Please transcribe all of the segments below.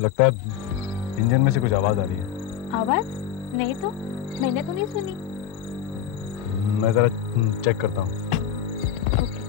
लगता है इंजन में से कुछ आवाज आ रही है। आवाज? नहीं तो, मैंने तो नहीं सुनी। मैं जरा चेक करता हूँ। ओके।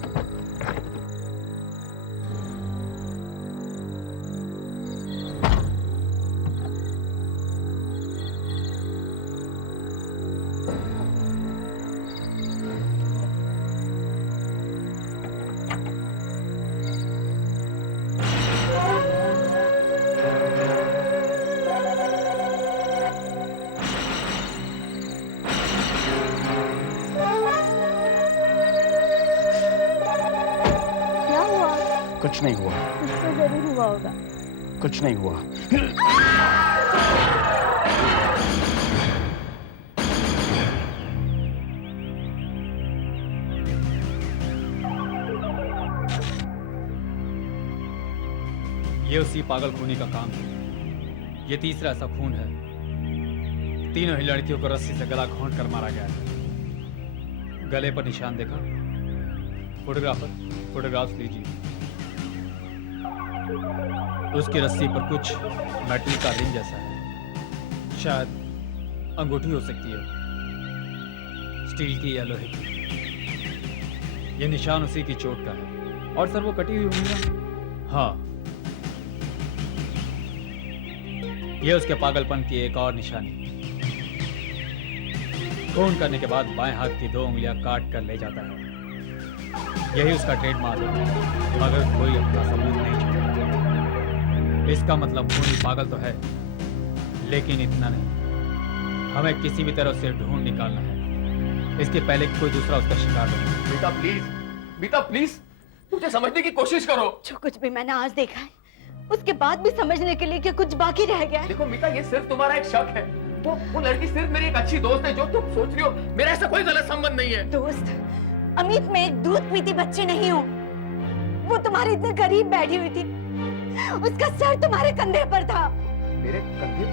क्या हुआ? कुछ नहीं हुआ। कुछ तो जरूर हुआ होगा। कुछ नहीं हुआ। ये उसी पागल खूनी का काम है। ये तीसरा ऐसा खून है। तीनों ही लड़कियों को रस्सी से गला घोंट कर मारा गया है। गले पर निशान देखा? फोटोग्राफर, फोटोग्राफ्स लीजिए। उसकी रस्सी पर कुछ मेटल का रिंग जैसा है, शायद अंगूठी हो सकती है, स्टील की या लोहे की। ये निशान उसी की चोट का है। और सर वो कटी हुई उंगलियां? हाँ, ये उसके पागलपन की एक और निशानी। खून करने के बाद बाएं हाथ की 2 उंगलियां काट कर ले जाता है। यही उसका ट्रेडमार्क है, मगर कोई अपना सबूत नहीं छोड़ता। इसका मतलब खूनी पागल तो है, लेकिन इतना नहीं। हमें किसी भी तरह उसे ढूंढ निकालना है, इसके पहले कि कोई दूसरा उसका शिकार हो। बीता प्लीज, बीता प्लीज, मुझे समझने की कोशिश करो। जो कुछ भी मैंने आज देखा है, उसके बाद भी समझने के लिए कि कुछ बाकी रह गया है। देखो मीता, ये सिर्फ तुम्हारा एक शक है। वो लड़की सिर्फ मेरी एक अच्छी दोस्त है। जो तुम सोच रही हो, मेरा ऐसा कोई गलत संबंध नहीं है। दोस्त? अमित, मैं एक दूध पीती बच्ची नहीं हूँ। वो तुम्हारे इतने करीब बैठी हुई थी, उसका सर तुम्हारे कंधे पर था। मेरे कंधे?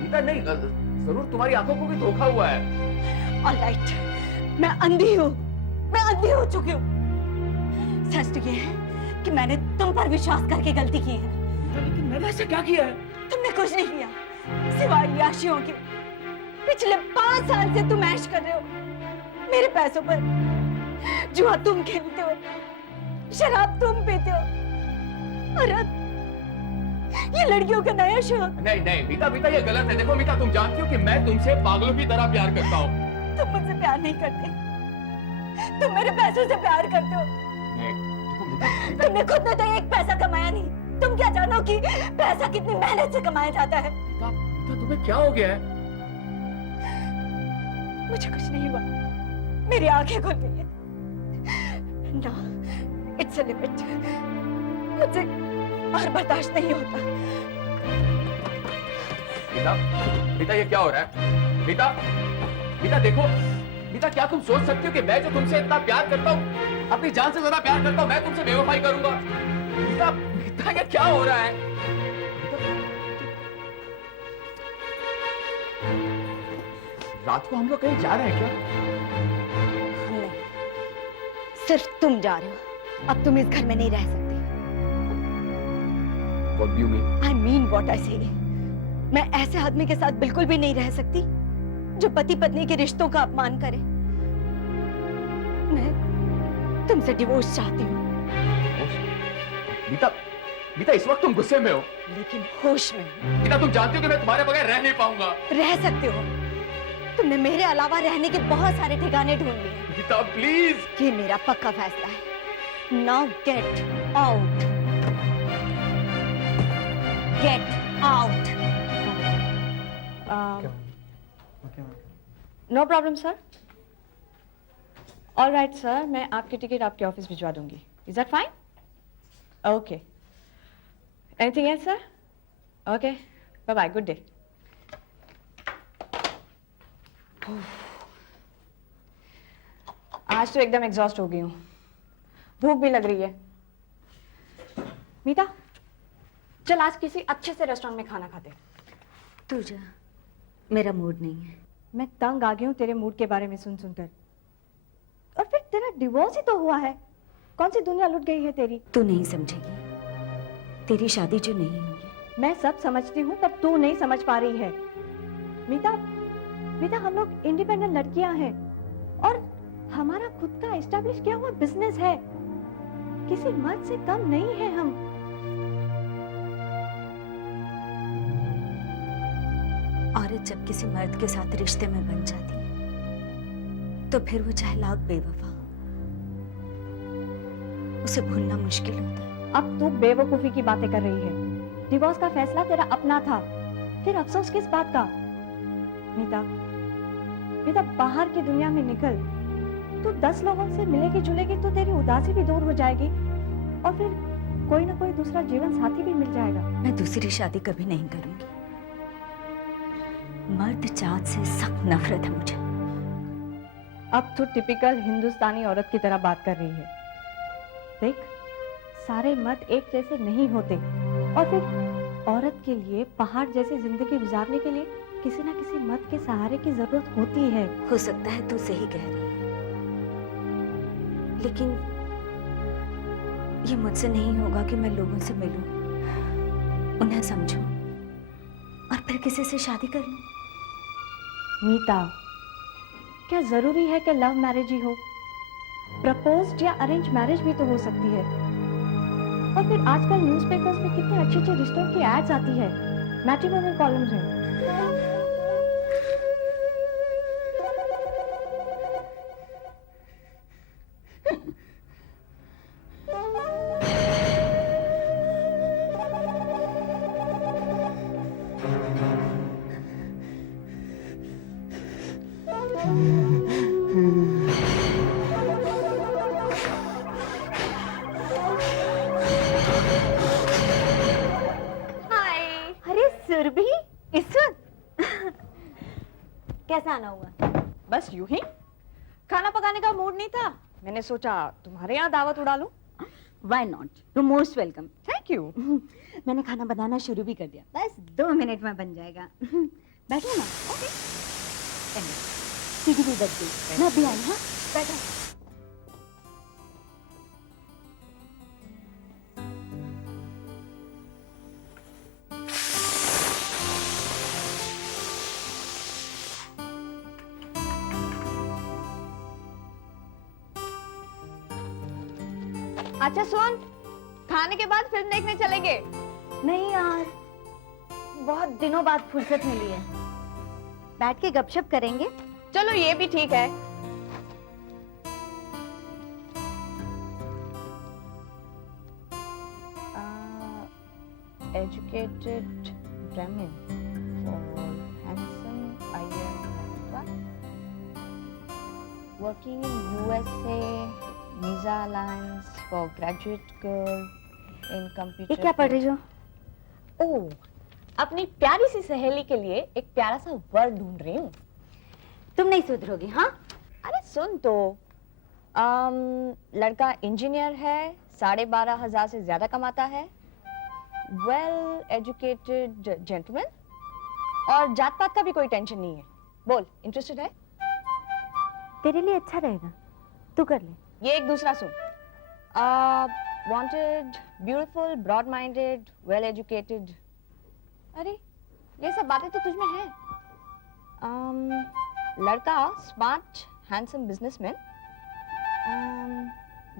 मीता नहीं, जरूर तुम्हारी आंखों को भी धोखा हुआ है। ऑलराइट, मैं अंधी हूँ, मैं अंधी हो चुकी हूँ। सच तो ये है कि मैंने तुम पर विश्वास करके गलती की है। लेकिन मैंने ऐसा क्या किया है? तुमने कुछ नहीं किया, सिवाय याशियों के। पिछले 5 साल से तुम ऐश कर रहे हो मेरे पैसों पर। जुआ तुम खेलते हो, शराब तुम पीते हो, और अब ये लड़कियों का नया शौक। नहीं नहीं मीता, मीता ये गलत है। देखो मीता, तुम जानती हो कि मैं तुमसे पागलों की तरह प्यार करता हूँ। तुम मुझसे प्यार नहीं करते, तुम मेरे पैसों से प्यार करते हो। नहीं, तुमने खुद ने तो एक पैसा कमाया नहीं। तुम क्या जानो कि पैसा कितनी मेहनत से कमाया जाता है। मीता, तुम्हें क्या हो गया है? मुझे कुछ नहीं हुआ, मेरी आंखें खुल गई हैं। ना, इट्स अ लिमिट। मुझे और बर्दाश्त नहीं होता। मीता, मीता ये क्या हो रहा है? मीता, मीता देखो, मीता क्या तुम सोच सकती हो कि मैं जो तुमसे इतना प्यार करता हूँ, अपनी जान से ज्यादा प्यार करता हूँ, मैं तुमसे बेवफाई करूंगा? मीता, मीता ये क्या हो रहा है? रात को हम लोग कहीं जा रहे हैं क्या? नहीं, सिर्फ तुम जा रहे हो। अब तुम इस घर में नहीं रह सकते। What do you mean? I mean what I say. मैं ऐसे आदमी के साथ बिल्कुल भी नहीं रह सकती जो पति पत्नी के रिश्तों का अपमान करे। मैं तुमसे डिवोर्स चाहती हूँ। मीता, मीता इस वक्त तुम गुस्से में हो, लेकिन होश में हूँ। मीता तुम जानती हो कि मैं तुम्हारे बगैर रह नहीं पाऊंगा। रह सकते हो। तुमने मेरे अलावा रहने के बहुत सारे ठिकाने ढूंढ लिए। मीता प्लीज। ये मेरा पक्का फैसला है। Now get out. Get out. No problem sir. All right sir, मैं आपकी टिकट आपके ऑफिस भिजवा दूंगी। Is that fine? Okay. Anything else sir? Okay, bye bye, good day. आज तो एकदम एग्जॉस्ट हो गई हूँ, भूख भी लग रही है। मीता, चल आज किसी अच्छे से रेस्टोरेंट में खाना खाते। तू जा, मेरा मूड नहीं है। मैं तंग आ गई हूँ तेरे मूड के बारे में सुन सुनकर। और फिर तेरा डिवोर्स ही तो हुआ है, कौन सी दुनिया लुट गई है तेरी। तू नहीं समझेगी, तेरी शादी जो नहीं हुई है मैं सब समझती हूँ पर तू नहीं समझ पा रही है। मीता, मीता हम लोग इंडिपेंडेंट लड़कियां हैं और हमारा खुद का एस्टैब्लिश किया हुआ बिजनेस है। किसी मर्द से कम नहीं है हम। औरत जब किसी मर्द के साथ रिश्ते में बन जाती है तो फिर वो चाहे लाख बेवफा, उसे भूलना मुश्किल होता है। अब तू बेवकूफी की बातें कर रही है। डिवोर्स का फैसला तेरा अपना था, फिर अफसोस किस बात का? मीता, मीता बाहर की दुनिया में निकल। तू 10 लोगों से मिलेगी जुलेगी तो तेरी उदासी भी दूर हो जाएगी और फिर कोई ना कोई दूसरा जीवन साथी भी मिल जाएगा। मैं दूसरी शादी कभी नहीं करूंगी। मर्द जात से सख्त नफरत है मुझे। अब तो टिपिकल हिंदुस्तानी औरत की तरह बात कर रही है। देख, सारे मर्द एक जैसे नहीं होते और फिर औरत के लिए पहाड़ जैसी जिंदगी गुजारने के लिए किसी ना किसी मर्द के सहारे की जरूरत होती है। हो सकता है तू सही कह रही है, लेकिन ये मुझसे नहीं होगा कि मैं लोगों से मिलूं, उन्हें समझूं और फिर किसी से शादी कर लूं। मीता, क्या जरूरी है कि लव मैरिज ही हो? प्रपोज्ड या अरेंज मैरिज भी तो हो सकती है। और फिर आजकल न्यूज़पेपर्स में कितने अच्छे अच्छे रिश्तों की एड्स आती है, मैट्रिमोनियल कॉलम्स हैं। अरे सुरभि, इस वक्त कैसा आना हुआ? बस यूं ही। खाना पकाने का मूड नहीं था, मैंने सोचा तुम्हारे यहाँ दावत उड़ा लूं। Why not? You're most welcome. Thank you. मैंने खाना बनाना शुरू भी कर दिया, बस 2 मिनट में बन जाएगा। बैठो ना। ओके। सीढ़ी भी बच गई, मैं भी आई। हाँ, बैठो। अच्छा सुन, खाने के बाद फिल्म देखने चलेंगे। नहीं यार, बहुत दिनों बाद फुर्सत मिली है, बैठ के गपशप करेंगे। चलो ये भी ठीक है। Educated Brahmin for handsome Iyer, working in USA, visa allowance for graduate girl in computer. ये क्या पढ़ रही हो? ओह, अपनी प्यारी सी सहेली के लिए एक प्यारा सा वर्ड ढूंढ रही हूँ। तुम नहीं सुधरोगी। हाँ, अरे सुन तो, लड़का इंजीनियर है, 12,500 से ज्यादा कमाता है, वेल एजुकेटेड जेंटलमैन, और जात पात का भी कोई टेंशन नहीं है। बोल, इंटरेस्टेड है? तेरे लिए अच्छा रहेगा, तू कर ले। ये एक दूसरा सुन। Wanted, beautiful, broad minded, well educated. अरे ये सब बातें तो तुझ में हैं। लड़का स्मार्ट हैंडसम बिजनेसमैन,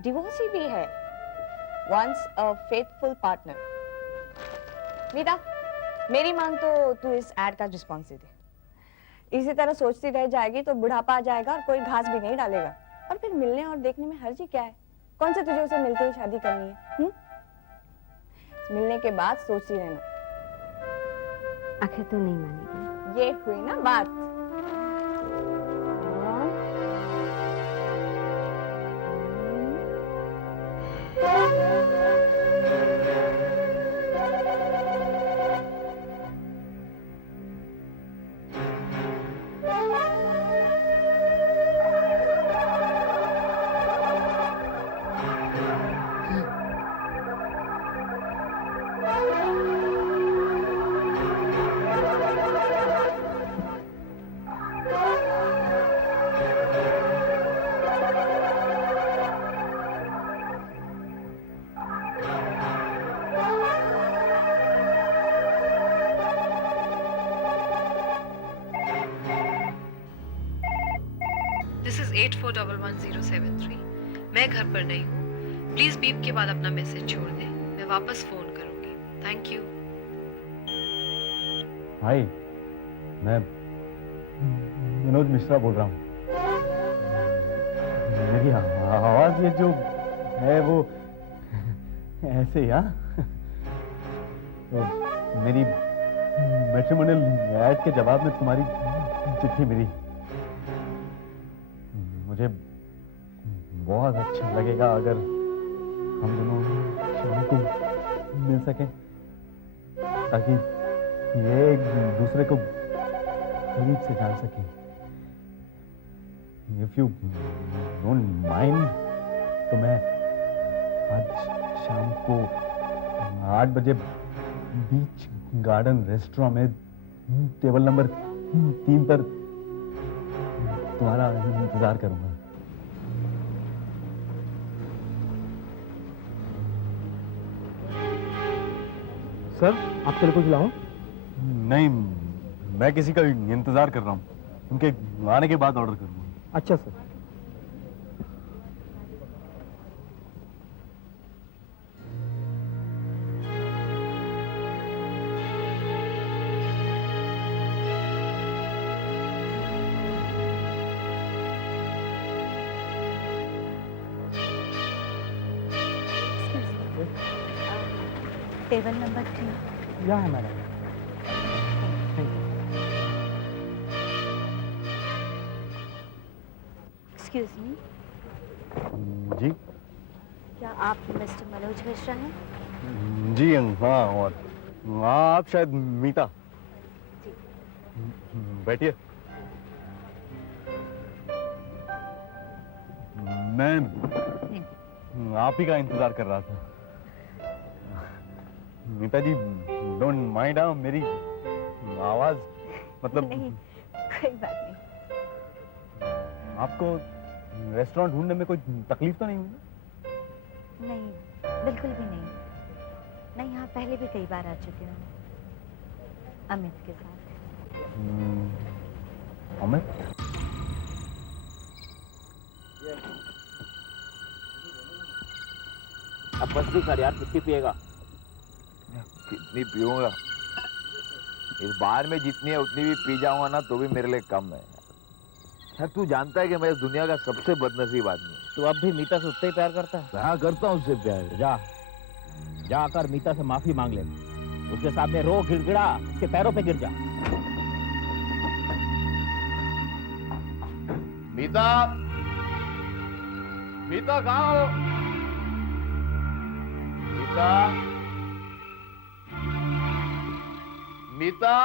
डिवोर्सी भी है, वंस अ फेथफुल पार्टनर। मीता, मेरी मान तो तू इस एड का रिस्पॉन्स दे दे। इसी तरह सोचती रह जाएगी तो बुढ़ापा आ जाएगा और कोई घास भी नहीं डालेगा। और फिर मिलने और देखने में हर्ज ही क्या है? कौन से तुझे उसे मिलते ही शादी करनी है? मिलने के बाद सोचती रहना। आखिर तू नहीं मानेगी। ये हुई ना बात। 84111073। मैं घर पर नहीं हूँ। प्लीज बीप के बाद अपना मैसेज छोड़ दें, मैं वापस फोन करूंगी। Thank you. हाय, मैं विनोद मिश्रा बोल रहा हूँ। मेरी आवाज ये जो है वो ऐसे ही, हाँ? तो मेरी मैट्रिमोनियल ऐड के जवाब में तुम्हारी चिट्ठी मिली। मुझे बहुत अच्छा लगेगा अगर हम दोनों शाम को मिल सकें, ताकि ये एक दूसरे को करीब से जान सकें। If you don't mind, तो मैं आज शाम को 8 बजे बीच गार्डन रेस्टोरेंट में टेबल नंबर 3 पर तुम्हारा इंतजार करूंगा। सर, आपके लिए कुछ लाऊं? नहीं, मैं किसी का इंतजार कर रहा हूँ। उनके आने के बाद ऑर्डर करूंगा। अच्छा सर। Table number 3। यहाँ है मैडम। एक्सक्यूज मी, जी क्या आप मिस्टर मनोज मिश्रा हैं? जी हाँ, और हाँ, आप शायद मीता। जी। बैठिए। मैं आप ही का इंतजार कर रहा था। मीता जी, डोंट माइंड, मेरी आवाज मतलब नहीं, कोई बात नहीं। आपको रेस्टोरेंट ढूंढने में कोई तकलीफ तो नहीं हुई? नहीं, बिल्कुल भी नहीं। मैं यहाँ पहले भी कई बार आ चुकी हूँ अमित के साथ। अमित? अब बस भी कर यार, कितनी पिएगा? कितनी पीऊंगा? इस बार में जितनी है उतनी भी पी जाऊंगा ना तो भी मेरे लिए कम है। यार तू जानता है कि मैं इस दुनिया का सबसे बदनसीब आदमी हूँ। तू अब भी मीता से उतना ही प्यार करता है? हाँ, करता हूँ उससे प्यार। जाकर मीता से माफी मांग ले, उसके सामने रो, गिड़गिड़ा, उसके पैरों पे गिर जा। मीता, मीता कहाँ हो? मीता, मीता,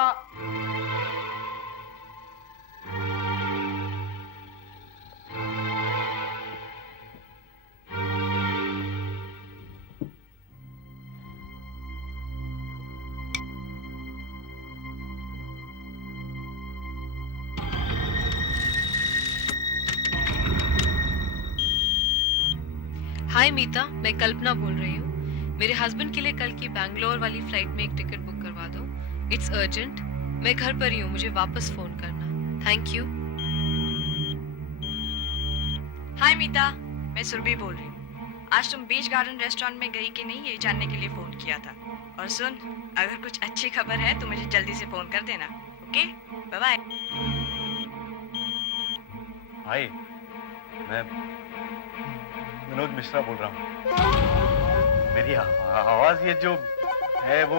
हाय मीता, मैं कल्पना बोल रही हूँ। मेरे हस्बैंड के लिए कल की बैंगलोर वाली फ्लाइट में एक टिकट बुक करवा दो। It's urgent. मैं घर पर ही हूँ, मुझे वापस फोन करना। Thank you. हाय मीता, मैं सुरभि बोल रही हूँ। आज तुम बीच गार्डन रेस्टोरेंट में गई कि नहीं, ये जानने के लिए फोन किया था। और सुन, अगर कुछ अच्छी खबर है तो मुझे जल्दी से फोन कर देना। Okay, bye bye. हाय, मैं विनोद मिश्रा बोल रहा हूँ। मेरी आवाज ये जो है वो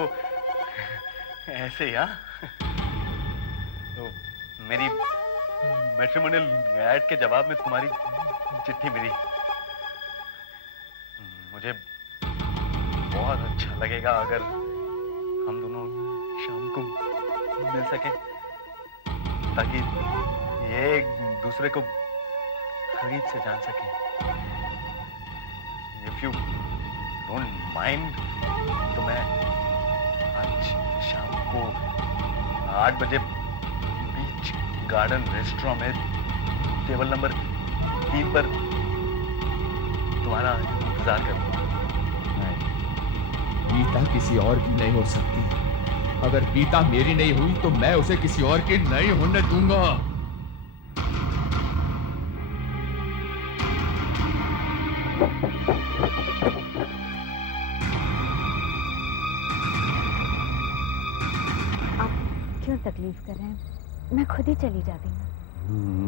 ऐसे ही, हाँ? तो मेरी मैट्रिमोनियल ऐड के जवाब में तुम्हारी चिट्ठी मिली। मुझे बहुत अच्छा लगेगा अगर हम दोनों शाम को मिल सके, ताकि ये एक दूसरे को करीब से जान सके। If you don't mind, तो मैं आज शाम को 8 बजे बीच गार्डन रेस्टोरेंट में टेबल नंबर 3 पर तुम्हारा इंतजार करूंगा। मीता किसी और की नहीं हो सकती। अगर मीता मेरी नहीं हुई तो मैं उसे किसी और की नहीं होने दूंगा। क्यों तकलीफ कर रहे हैं? मैं खुद ही चली जाती हूँ।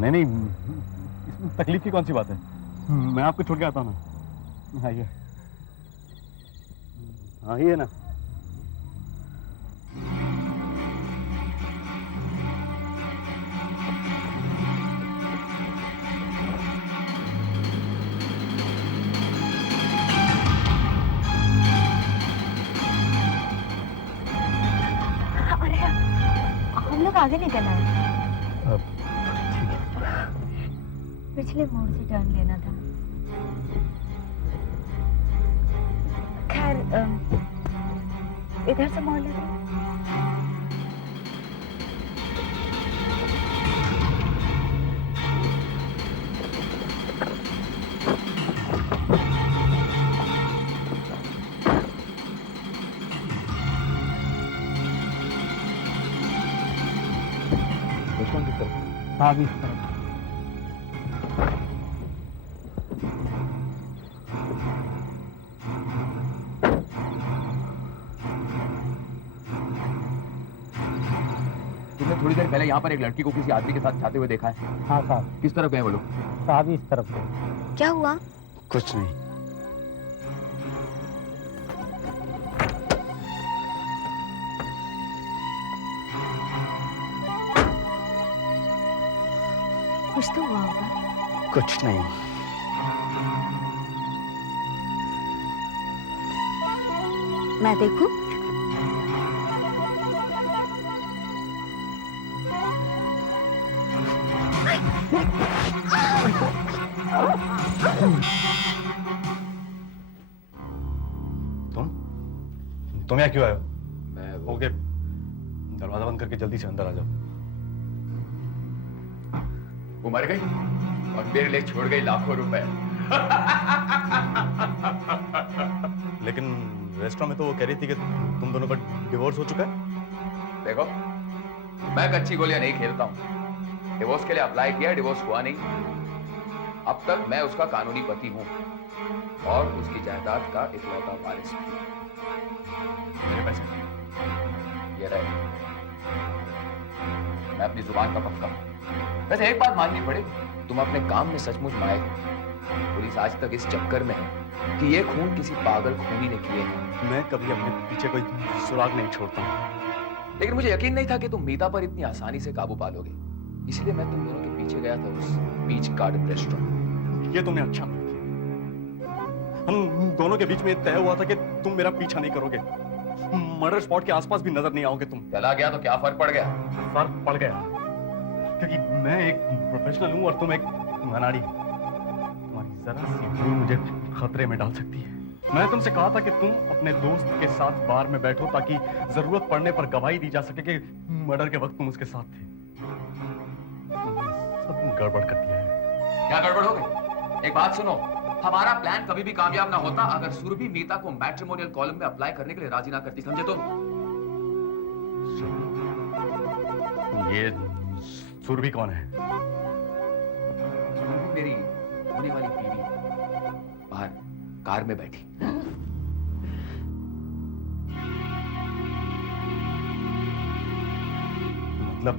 नहीं इसमें तकलीफ की कौन सी बात है? मैं आपको छोड़ के आता हूँ ना। आइए आइए ना। अरे हम लोग आगे निकल आए। पिछले मोड़ से टर्न लेना था। खैर इधर से मोड़ लेते हैं। हाँ अभी इस तरफ। तुमने थोड़ी देर पहले यहाँ पर एक लड़की को किसी आदमी के साथ जाते हुए देखा है? हाँ साहब। किस तरफ गए वो लोग? साहब इस तरफ। क्या हुआ? कुछ नहीं। कुछ तो हुआ होगा। कुछ नहीं। मैं देखूं? तुम यहाँ क्यों आए हो? मैं ओके, दरवाजा बंद करके जल्दी से अंदर आ जाओ। वो मर गई और मेरे लिए छोड़ गई लाखों रुपए। लेकिन रेस्टोरेंट में तो वो कह रही थी कि तुम दोनों का डिवोर्स हो चुका है। देखो, मैं कच्ची गोलियां नहीं खेलता हूं। डिवोर्स के लिए अप्लाई किया, डिवोर्स हुआ नहीं। अब तक मैं उसका कानूनी पति हूं और उसकी जायदाद का इकलौता वारिस भी। मेरे पैसे ये रहे। मैं अपनी जुबान का पक्का हूं। वैसे एक बात माननी पड़ेगी, तुम अपने काम में सचमुच माहिर हो। पुलिस आज तक इस चक्कर में है कि ये खून किसी पागल खूनी ने किए हैं। मैं कभी अपने पीछे कोई सुराग नहीं छोड़ता हूं। लेकिन मुझे यकीन नहीं था कि तुम मीता पर इतनी आसानी से काबू पालोगे, इसलिए मैं तुम दोनों के पीछे गया था उस बीच गार्डन रेस्टोरेंट। ये तुमने अच्छा नहीं किया। हम दोनों के बीच में तय हुआ था कि तुम मेरा पीछा नहीं करोगे, मर्डर स्पॉट के आसपास भी नजर नहीं आओगे तुम। चला गया तो क्या फर्क पड़ गया? फर्क पड़ गया क्योंकि मैं एक प्रोफेशनल हूं और तुम एक अनाड़ी। तुम्हारी जरा सी भूल मुझे खतरे में डाल सकती है। मैं तुमसे कहा था कि तुम अपने दोस्त के साथ बार में बैठो ताकि जरूरत पड़ने पर गवाही दी जा सके कि मर्डर के वक्त तुम उसके साथ थे। तुमने सब गड़बड़ कर दिया है। क्या गड़बड़ हो गई? एक बात सुनो, हमारा प्लान कभी भी कामयाब ना होता अगर सुरभि मीता को मैट्रिमोनियल कॉलम में अप्लाई करने के लिए राजी ना करती, समझे तुम? ये सुरभि कौन है? सुरभि मेरी होने वाली बीवी है, बाहर कार में बैठी। मतलब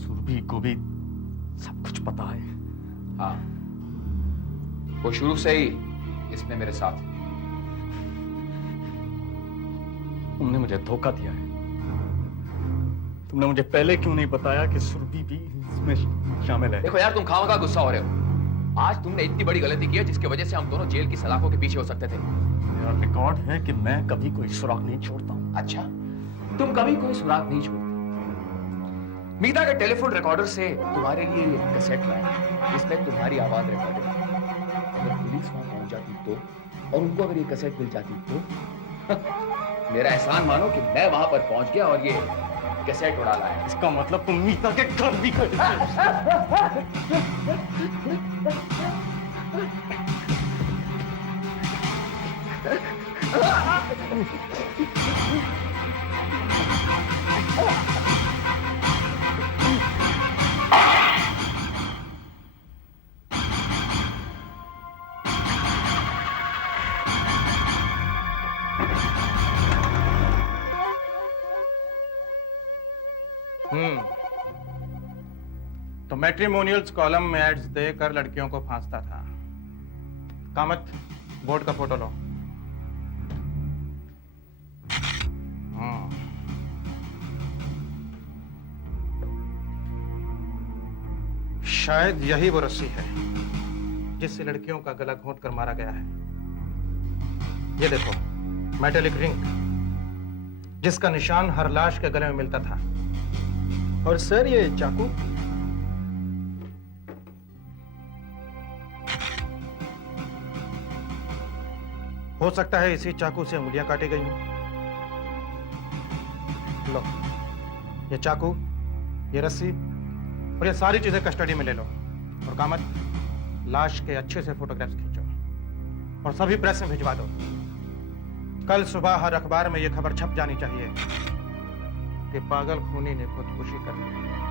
सुरभि को भी सब कुछ पता है? हाँ, वो शुरू से ही इसमें मेरे साथ है। तुमने मुझे धोखा दिया है। तुमने मुझे पहले क्यों नहीं बताया कि सुरभि भी इसमें शामिल है? देखो यार, तुम खामखा गुस्सा हो रहे हो। आज तुमने इतनी बड़ी गलती की है जिसकी वजह से हम दोनों जेल की सलाखों के पीछे हो सकते थे। मेरा रिकॉर्ड है कि मैं कभी कोई सुराग नहीं छोड़ता हूँ। अच्छा, तुम कभी कोई सुराग नहीं छोड़ते। मीता के टेलीफोन रिकॉर्डर से तुम्हारे लिए ये कैसेट लाया, इसमें तुम्हारी आवाज रिकॉर्डेड है। अगर पुलिस वहां पहुंच जाती तो, और उनको अगर ये कैसेट मिल जाती तो मेरा एहसान मानो कि मैं वहां पर पहुंच गया और ये कैसेट उड़ा लाया। इसका मतलब तुम मीता के घर भी कर तो मैट्रिमोनियल्स कॉलम में एड्स देकर लड़कियों को फांसता था। कामत, बोर्ड का फोटो लो। शायद यही वो रस्सी है जिससे लड़कियों का गला घोंट कर मारा गया है। ये देखो, मेटेलिक रिंग जिसका निशान हर लाश के गले में मिलता था। और सर ये चाकू, हो सकता है इसी चाकू से उंगलियां काटी गई हों। लो, ये चाकू, ये रस्सी और ये सारी चीजें कस्टडी में ले लो। और कामत, लाश के अच्छे से फोटोग्राफ्स खींचो और सभी प्रेस में भिजवा दो। कल सुबह हर अखबार में ये खबर छप जानी चाहिए कि पागल खूनी ने खुदकुशी कर ली।